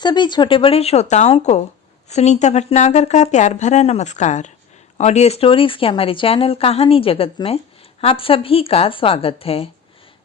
सभी छोटे बड़े श्रोताओं को सुनीता भटनागर का प्यार भरा नमस्कार। ऑडियो स्टोरीज के हमारे चैनल कहानी जगत में आप सभी का स्वागत है।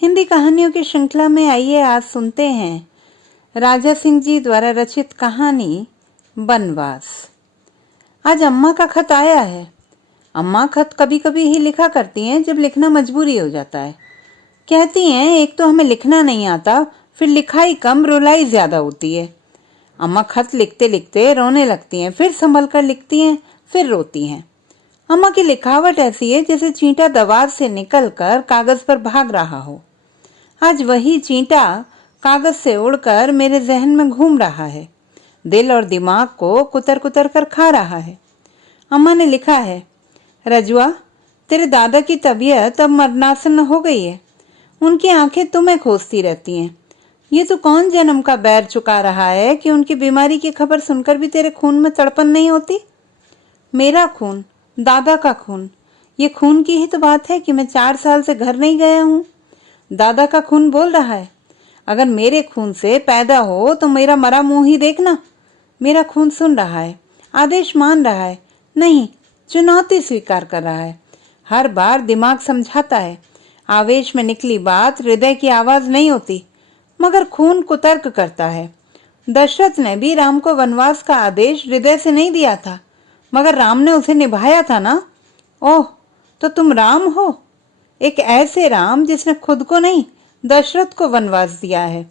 हिंदी कहानियों की श्रृंखला में आइए आज सुनते हैं राजा सिंह जी द्वारा रचित कहानी बनवास। आज अम्मा का खत आया है। अम्मा खत कभी कभी ही लिखा करती हैं जब लिखना मजबूरी हो जाता है। कहती हैं एक तो हमें लिखना नहीं आता, फिर लिखाई कम रुलाई ज्यादा होती है। अम्मा खत लिखते लिखते रोने लगती हैं, फिर संभल कर लिखती हैं, फिर रोती हैं। अम्मा की लिखावट ऐसी है जैसे चींटा दवार से निकलकर कागज पर भाग रहा हो। आज वही चींटा कागज से उड़कर मेरे जहन में घूम रहा है, दिल और दिमाग को कुतर कुतर कर खा रहा है। अम्मा ने लिखा है, रजुआ, तेरे दादा की तबीयत अब मरणासन हो गई है। उनकी आंखें तुम्हें खोजती रहती हैं। ये तो कौन जन्म का बैर चुका रहा है कि उनकी बीमारी की खबर सुनकर भी तेरे खून में तड़पन नहीं होती। मेरा खून, दादा का खून, ये खून की ही तो बात है कि मैं 4 साल से घर नहीं गया हूँ। दादा का खून बोल रहा है, अगर मेरे खून से पैदा हो तो मेरा मरा मुंह ही देखना। मेरा खून सुन रहा है, आदेश मान रहा है, नहीं चुनौती स्वीकार कर रहा है। हर बार दिमाग समझाता है, आवेश में निकली बात हृदय की आवाज नहीं होती, मगर खून कुतर्क करता है। दशरथ ने भी राम को वनवास का आदेश हृदय से नहीं दिया था, मगर राम ने उसे निभाया था ना। ओह, तो तुम राम हो, एक ऐसे राम जिसने खुद को नहीं दशरथ को वनवास दिया है।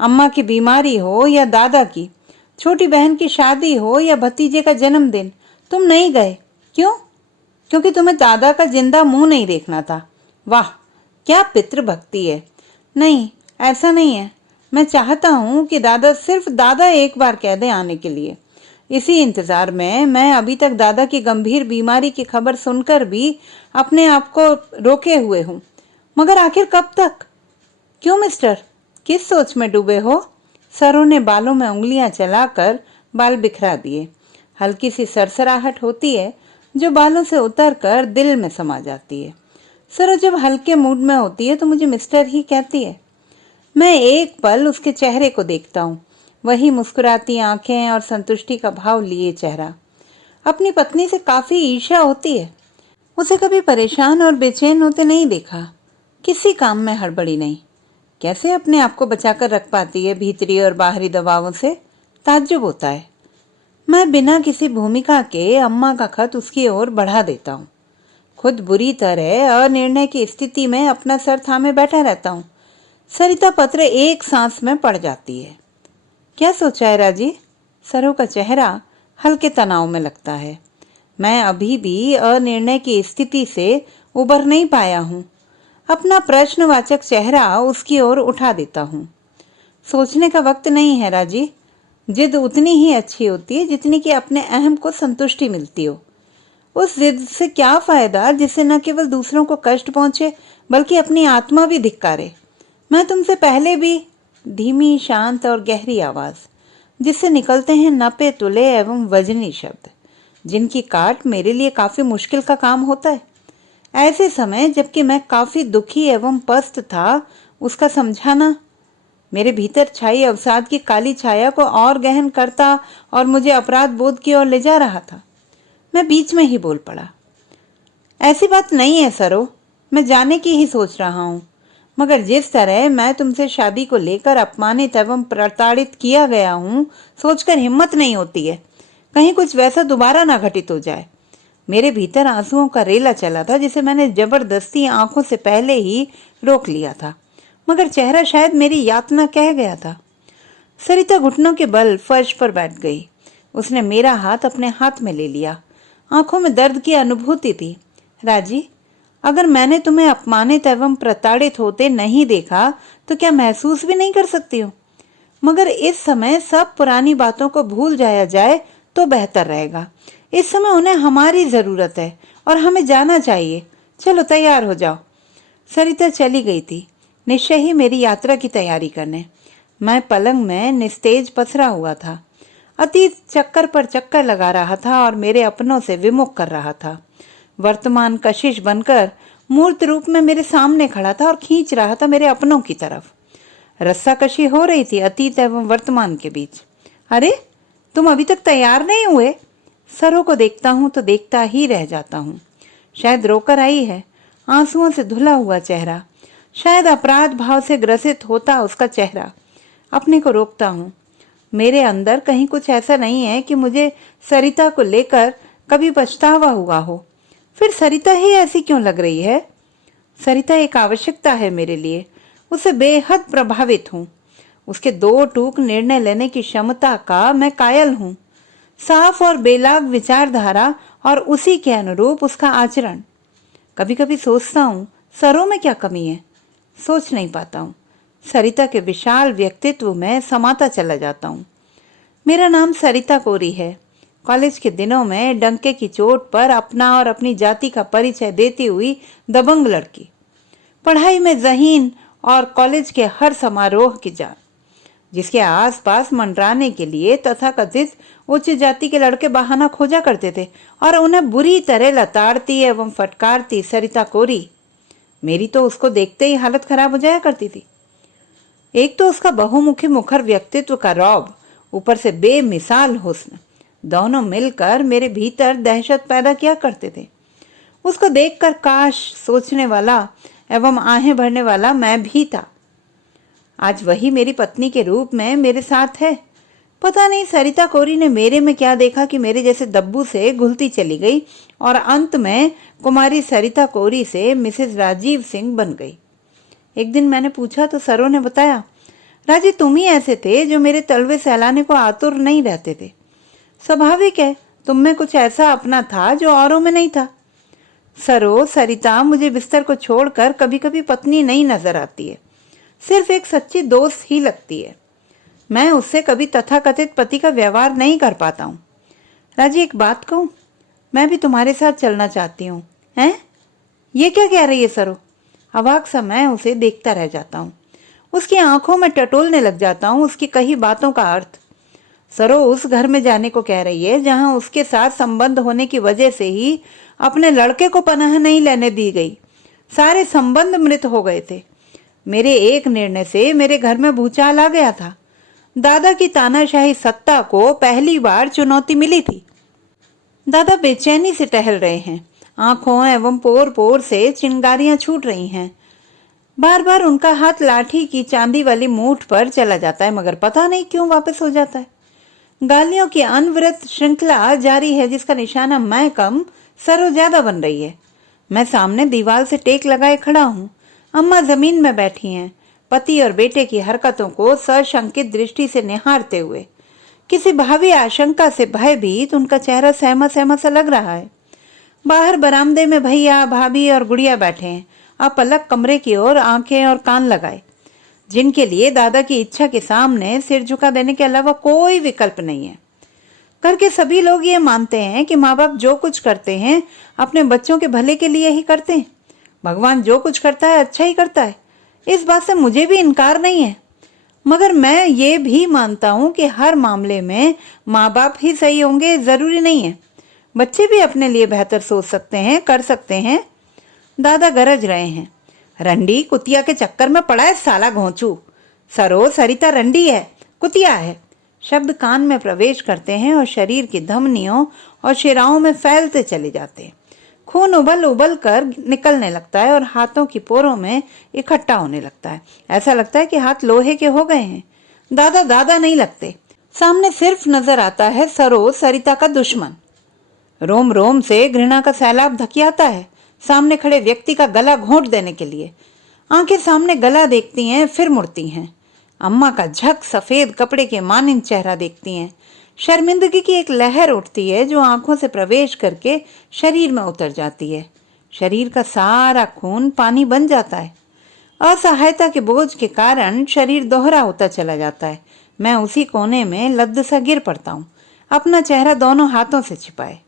अम्मा की बीमारी हो या दादा की, छोटी बहन की शादी हो या भतीजे का जन्मदिन, तुम नहीं गए। क्यों? क्योंकि तुम्हें दादा का जिंदा मुंह नहीं देखना था। वाह, क्या पितृभक्ति है। नहीं, ऐसा नहीं है। मैं चाहता हूं कि दादा, सिर्फ दादा एक बार कह दे आने के लिए। इसी इंतजार में मैं अभी तक दादा की गंभीर बीमारी की खबर सुनकर भी अपने आप को रोके हुए हूं। मगर आखिर कब तक? क्यों मिस्टर, किस सोच में डूबे हो? सरों ने बालों में उंगलियां चलाकर बाल बिखरा दिए। हल्की सी सरसराहट होती है जो बालों से उतरकर दिल में समा जाती है। सरो जब हल्के मूड में होती है तो मुझे मिस्टर ही कहती है। मैं एक पल उसके चेहरे को देखता हूँ, वही मुस्कुराती आंखें और संतुष्टि का भाव लिए चेहरा। अपनी पत्नी से काफी ईर्ष्या होती है। उसे कभी परेशान और बेचैन होते नहीं देखा, किसी काम में हड़बड़ी नहीं। कैसे अपने आप को बचाकर रख पाती है भीतरी और बाहरी दबावों से, ताज्जुब होता है। मैं बिना किसी भूमिका के अम्मा का खत उसकी ओर बढ़ा देता हूँ। खुद बुरी तरह अनिर्णय की स्थिति में अपना सर थामे बैठा रहता हूँ। सरिता पत्र एक सांस में पड़ जाती है। क्या सोचा है राजी? सरो का चेहरा हल्के तनाव में लगता है। मैं अभी भी अनिर्णय की स्थिति से उबर नहीं पाया हूँ। अपना प्रश्नवाचक चेहरा उसकी ओर उठा देता हूँ। सोचने का वक्त नहीं है राजी। जिद उतनी ही अच्छी होती है जितनी कि अपने अहम को संतुष्टि मिलती हो। उस जिद से क्या फायदा जिससे न केवल दूसरों को कष्ट पहुंचे बल्कि अपनी आत्मा भी धिक्कारे। मैं तुमसे पहले भी। धीमी, शांत और गहरी आवाज जिससे निकलते हैं नपे तुले एवं वजनी शब्द, जिनकी काट मेरे लिए काफी मुश्किल का काम होता है। ऐसे समय जबकि मैं काफी दुखी एवं पस्त था, उसका समझाना मेरे भीतर छाई अवसाद की काली छाया को और गहन करता और मुझे अपराध बोध की ओर ले जा रहा था। मैं बीच में ही बोल पड़ा, ऐसी बात नहीं है सरो, मैं जाने की ही सोच रहा हूँ। मगर जिस तरह मैं तुमसे शादी को लेकर अपमानित एवं प्रताड़ित किया गया हूँ, सोचकर हिम्मत नहीं होती है कहीं कुछ वैसा दोबारा ना घटित हो जाए। मेरे भीतर आंसुओं का रेला चला था जिसे मैंने जबरदस्ती आंखों से पहले ही रोक लिया था, मगर चेहरा शायद मेरी यातना कह गया था। सरिता घुटनों के बल फर्श पर बैठ गई। उसने मेरा हाथ अपने हाथ में ले लिया। आंखों में दर्द की अनुभूति थी। राजी, अगर मैंने तुम्हें अपमानित एवं प्रताड़ित होते नहीं देखा तो क्या महसूस भी नहीं कर सकती हो? मगर इस समय सब पुरानी बातों को भूल जाया जाए तो बेहतर रहेगा। इस समय उन्हें हमारी जरूरत है और हमें जाना चाहिए। चलो तैयार हो जाओ। सरिता चली गई थी, निश्चय ही मेरी यात्रा की तैयारी करने। मैं पलंग में निस्तेज पसरा हुआ था। अतीत चक्कर पर चक्कर लगा रहा था और मेरे अपनों से विमुख कर रहा था। वर्तमान कशिश बनकर मूर्त रूप में मेरे सामने खड़ा था और खींच रहा था मेरे अपनों की तरफ। रस्साकशी हो रही थी अतीत एवं वर्तमान के बीच। अरे, तुम अभी तक तैयार नहीं हुए? सरो को देखता हूँ तो देखता ही रह जाता हूँ। शायद रोकर आई है, आंसुओं से धुला हुआ चेहरा, शायद अपराध भाव से ग्रसित होता उसका चेहरा। अपने को रोकता हूँ। मेरे अंदर कहीं कुछ ऐसा नहीं है कि मुझे सरिता को लेकर कभी पछतावा हुआ हो। फिर सरिता ही ऐसी क्यों लग रही है? सरिता एक आवश्यकता है मेरे लिए। उससे बेहद प्रभावित हूँ। उसके दो टूक निर्णय लेने की क्षमता का मैं कायल हूँ। साफ और बेलाग विचारधारा और उसी के अनुरूप उसका आचरण। कभी कभी सोचता हूँ सरों में क्या कमी है, सोच नहीं पाता हूँ। सरिता के विशाल व्यक्तित्व में समाता चला जाता हूँ। मेरा नाम सरिता कोरी है। कॉलेज के दिनों में डंके की चोट पर अपना और अपनी जाति का परिचय देती हुई दबंग लड़की, पढ़ाई में ज़हीन और कॉलेज के हर समारोह की जान, जिसके आसपास मंडराने के लिए तथाकथित उच्च जाति के लड़के बहाना खोजा करते थे और उन्हें बुरी तरह लताड़ती एवं फटकारती सरिता कोरी। मेरी तो उसको देखते ही हालत खराब हो जाया करती थी। एक तो उसका बहुमुखी मुखर व्यक्तित्व का रौब, ऊपर से बेमिसाल हुस्न, दोनों मिलकर मेरे भीतर दहशत पैदा किया करते थे। उसको देखकर काश सोचने वाला एवं आहें भरने वाला मैं भी था। आज वही मेरी पत्नी के रूप में मेरे साथ है। पता नहीं सरिता कोरी ने मेरे में क्या देखा कि मेरे जैसे दब्बू से घुलती चली गई और अंत में कुमारी सरिता कोरी से मिसेस राजीव सिंह बन गई। एक दिन मैंने पूछा तो सरों ने बताया, राजी तुम ही ऐसे थे जो मेरे तलवे सहलाने को आतुर नहीं रहते थे। स्वाभाविक है, तुम में कुछ ऐसा अपना था जो औरों में नहीं था। सरो, सरिता मुझे बिस्तर को छोड़कर कभी कभी पत्नी नहीं नजर आती है, सिर्फ एक सच्ची दोस्त ही लगती है। मैं उससे कभी तथाकथित पति का व्यवहार नहीं कर पाता हूँ। राजी, एक बात कहूँ, मैं भी तुम्हारे साथ चलना चाहती हूँ। हैं? ये क्या कह रही है सरो? अवाक सा मैं उसे देखता रह जाता हूँ। उसकी आंखों में टटोलने लग जाता हूँ उसकी कही बातों का अर्थ। सरो उस घर में जाने को कह रही है जहां उसके साथ संबंध होने की वजह से ही अपने लड़के को पनाह नहीं लेने दी गई। सारे संबंध मृत हो गए थे। मेरे एक निर्णय से मेरे घर में भूचाल आ गया था। दादा की तानाशाही सत्ता को पहली बार चुनौती मिली थी। दादा बेचैनी से टहल रहे हैं, आंखों एवं पोर पोर से चिंगारियां छूट रही हैं। बार बार उनका हाथ लाठी की चांदी वाली मूठ पर चला जाता है, मगर पता नहीं क्यों वापस हो जाता है। गालियों की अनवरत श्रृंखला जारी है, जिसका निशाना मैं कम, सरो ज्यादा बन रही है। मैं सामने दीवार से टेक लगाए खड़ा हूँ। अम्मा जमीन में बैठी हैं, पति और बेटे की हरकतों को सशंकित दृष्टि से निहारते हुए। किसी भावी आशंका से भयभीत उनका चेहरा सहमा सहमा सा लग रहा है। बाहर बरामदे में भैया, भाभी और गुड़िया बैठे हैं, अपलक कमरे की ओर आंखें और कान लगाए, जिनके लिए दादा की इच्छा के सामने सिर झुका देने के अलावा कोई विकल्प नहीं है। घर के सभी लोग ये मानते हैं कि माँ बाप जो कुछ करते हैं अपने बच्चों के भले के लिए ही करते हैं। भगवान जो कुछ करता है अच्छा ही करता है, इस बात से मुझे भी इनकार नहीं है। मगर मैं ये भी मानता हूँ कि हर मामले में माँ बाप ही सही होंगे जरूरी नहीं है। बच्चे भी अपने लिए बेहतर सोच सकते हैं, कर सकते हैं। दादा गरज रहे हैं, रंडी कुतिया के चक्कर में पड़ा है साला घोंचू। सरो, सरिता रंडी है, कुतिया है। शब्द कान में प्रवेश करते हैं और शरीर की धमनियों और शिराओं में फैलते चले जाते हैं। खून उबल उबल कर निकलने लगता है और हाथों की पोरों में इकट्ठा होने लगता है। ऐसा लगता है कि हाथ लोहे के हो गए हैं। दादा दादा नहीं लगते। सामने सिर्फ नजर आता है सरो, सरिता का दुश्मन। रोम रोम से घृणा का सैलाब धकियाता है सामने खड़े व्यक्ति का गला घोंट देने के लिए। आंखें सामने गला देखती हैं, फिर मुड़ती हैं। अम्मा का झक सफेद कपड़े के मानिंद चेहरा देखती हैं। शर्मिंदगी की एक लहर उठती है जो आंखों से प्रवेश करके शरीर में उतर जाती है। शरीर का सारा खून पानी बन जाता है। असहायता के बोझ के कारण शरीर दोहरा होता चला जाता है। मैं उसी कोने में लद्द सा गिर पड़ता हूँ, अपना चेहरा दोनों हाथों से छिपाए।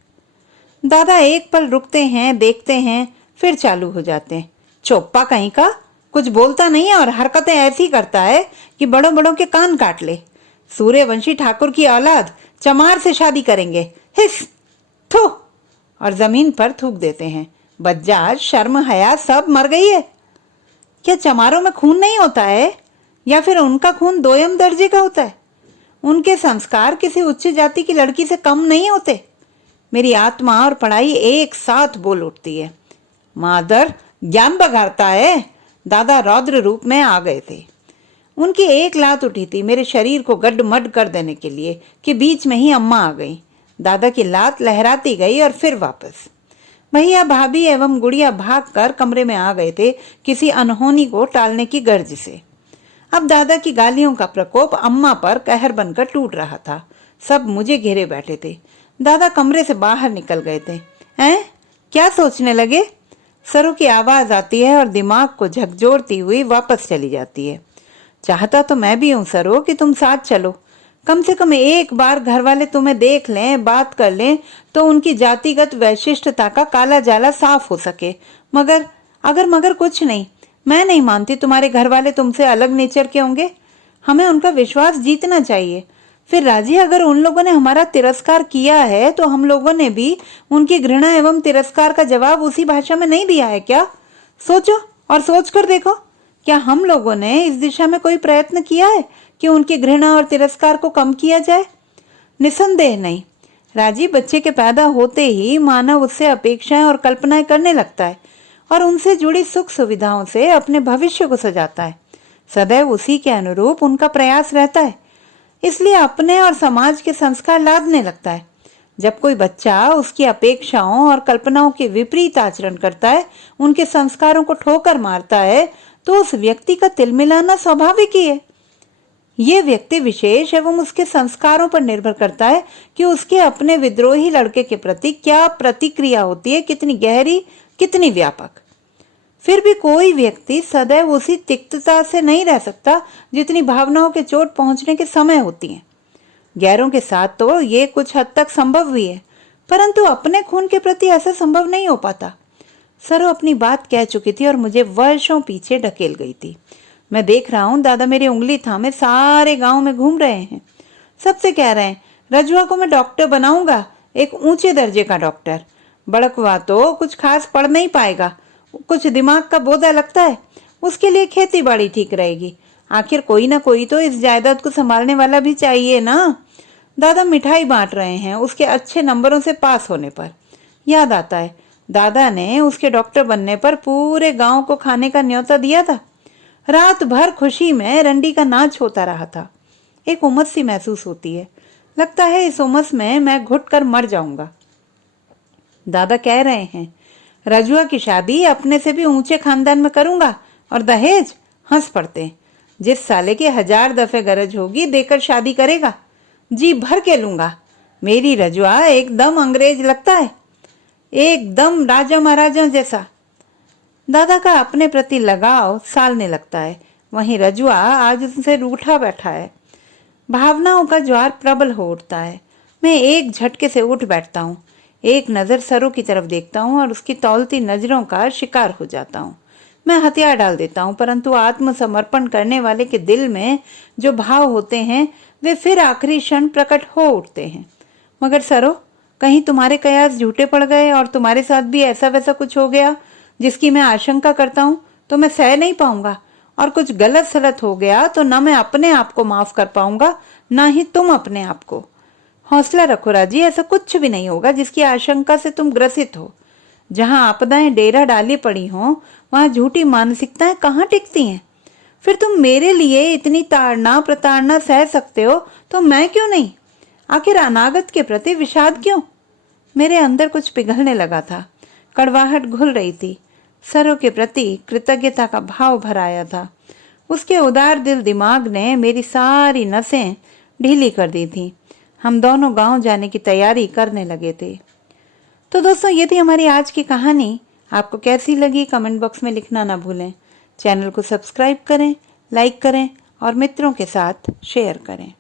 दादा एक पल रुकते हैं, देखते हैं, फिर चालू हो जाते हैं। चोप्पा कहीं का, कुछ बोलता नहीं है और हरकतें ऐसी करता है कि बड़ों बड़ों के कान काट ले। सूर्यवंशी ठाकुर की औलाद, चमार से शादी करेंगे, हिस थू, और जमीन पर थूक देते हैं। बज्जाज, शर्म हया सब मर गई है। क्या चमारों में खून नहीं होता है, या फिर उनका खून दोयम दर्जे का होता है? उनके संस्कार किसी उच्च जाति की लड़की से कम नहीं होते। मेरी आत्मा और पढ़ाई एक साथ बोल उठती है। मादर, ज्ञान बघारता है। दादा रौद्र रूप में आ गए थे। उनकी एक लात उठी थी मेरे शरीर को गड्ढमड कर देने के लिए कि बीच में ही अम्मा आ गई। दादा की लात लहराती गई और फिर वापस। भैया, भाभी एवं गुड़िया भागकर कमरे में आ गए थे किसी अनहोनी को टालने की गर्ज से। अब दादा की गालियों का प्रकोप अम्मा पर कहर बनकर टूट रहा था। सब मुझे घेरे बैठे थे। दादा कमरे से बाहर निकल गए थे। हैं? क्या सोचने लगे? सरों की आवाज आती है और दिमाग को झकझोरती हुई वापस चली जाती है। चाहता तो मैं भी हूं सरो कि तुम साथ चलो। कम से कम एक बार घर वाले तुम्हें देख लें, बात कर लें, तो उनकी जातिगत वैशिष्टता का काला जाला साफ हो सके। मगर कुछ नहीं। मैं नहीं मानती तुम्हारे घर वाले तुमसे अलग नेचर के होंगे। हमें उनका विश्वास जीतना चाहिए। फिर राजी, अगर उन लोगों ने हमारा तिरस्कार किया है तो हम लोगों ने भी उनकी घृणा एवं तिरस्कार का जवाब उसी भाषा में नहीं दिया है क्या? सोचो और सोच कर देखो, क्या हम लोगों ने इस दिशा में कोई प्रयत्न किया है कि उनकी घृणा और तिरस्कार को कम किया जाए? निसंदेह नहीं। राजी, बच्चे के पैदा होते ही मानव उससे अपेक्षाएं और कल्पनाएं करने लगता है और उनसे जुड़ी सुख सुविधाओं से अपने भविष्य को सजाता है। सदैव उसी के अनुरूप उनका प्रयास रहता है, इसलिए अपने और समाज के संस्कार लादने लगता है। जब कोई बच्चा उसकी अपेक्षाओं और कल्पनाओं के विपरीत आचरण करता है, उनके संस्कारों को ठोकर मारता है, तो उस व्यक्ति का तिलमिलाना स्वाभाविक ही है। ये व्यक्ति विशेष एवं उसके संस्कारों पर निर्भर करता है कि उसके अपने विद्रोही लड़के के प्रति क्या प्रतिक्रिया होती है, कितनी गहरी, कितनी व्यापक। फिर भी कोई व्यक्ति सदैव उसी तिक्तता से नहीं रह सकता जितनी भावनाओं के चोट पहुंचने के समय होती है। गैरों के साथ तो ये कुछ हद तक संभव भी है, परंतु अपने खून के प्रति ऐसा संभव नहीं हो पाता। सरो अपनी बात कह चुकी थी और मुझे वर्षों पीछे ढकेल गई थी। मैं देख रहा हूँ दादा मेरी उंगली थामे सारे गांव में घूम रहे हैं। सबसे कह रहे हैं, रजुआ को मैं डॉक्टर बनाऊंगा, एक ऊंचे दर्जे का डॉक्टर। बड़कवा तो कुछ खास पढ़ नहीं पाएगा, कुछ दिमाग का बोधा लगता है। उसके लिए खेती बाड़ी ठीक रहेगी। आखिर कोई ना कोई तो इस जायदाद को संभालने वाला भी चाहिए ना। दादा मिठाई बांट रहे हैं उसके अच्छे नंबरों से पास होने पर। याद आता है, दादा ने उसके डॉक्टर बनने पर पूरे गांव को खाने का न्योता दिया था। रात भर खुशी में रंडी का नाच होता रहा था। एक उमस सी महसूस होती है। लगता है इस उमस में मैं घुट कर मर जाऊंगा। दादा कह रहे हैं, रजुआ की शादी अपने से भी ऊंचे खानदान में करूंगा और दहेज? हंस पड़ते। जिस साले की 1000 दफे गरज होगी देकर शादी करेगा। जी भर के लूंगा। मेरी रजुआ एकदम अंग्रेज लगता है, एकदम राजा महाराजा जैसा। दादा का अपने प्रति लगाव सालने लगता है। वहीं रजुआ आज उनसे रूठा बैठा है। भावनाओं का ज्वार प्रबल हो उठता है। मैं एक झटके से उठ बैठता हूँ, एक नजर सरों की तरफ देखता हूँ और उसकी तौलती नजरों का शिकार हो जाता हूँ। मैं हथियार डाल देता हूँ, परंतु आत्मसमर्पण करने वाले के दिल में जो भाव होते हैं वे फिर आखिरी क्षण प्रकट हो उठते हैं। मगर सरो, कहीं तुम्हारे कयास झूठे पड़ गए और तुम्हारे साथ भी ऐसा वैसा कुछ हो गया जिसकी मैं आशंका करता हूँ, तो मैं सह नहीं पाऊंगा। और कुछ गलत सलत हो गया तो न मैं अपने आप को माफ कर पाऊंगा, ना ही तुम अपने आप को। हौसला रखो राजी, ऐसा कुछ भी नहीं होगा जिसकी आशंका से तुम ग्रसित हो। जहां आपदाएं डेरा डाली पड़ी हों, वहां झूठी मानसिकताएं कहाँ टिकती हैं। फिर तुम मेरे लिए इतनी ताड़ना प्रताड़ना सह सकते हो, तो मैं क्यों नहीं? आखिर अनागत के प्रति विषाद क्यों? मेरे अंदर कुछ पिघलने लगा था। कड़वाहट घुल रही थी। सरों के प्रति कृतज्ञता का भाव भर आया था। उसके उदार दिल दिमाग ने मेरी सारी नसें ढीली कर दी थी। हम दोनों गांव जाने की तैयारी करने लगे थे। तो दोस्तों, ये थी हमारी आज की कहानी। आपको कैसी लगी कमेंट बॉक्स में लिखना ना भूलें। चैनल को सब्सक्राइब करें, लाइक करें और मित्रों के साथ शेयर करें।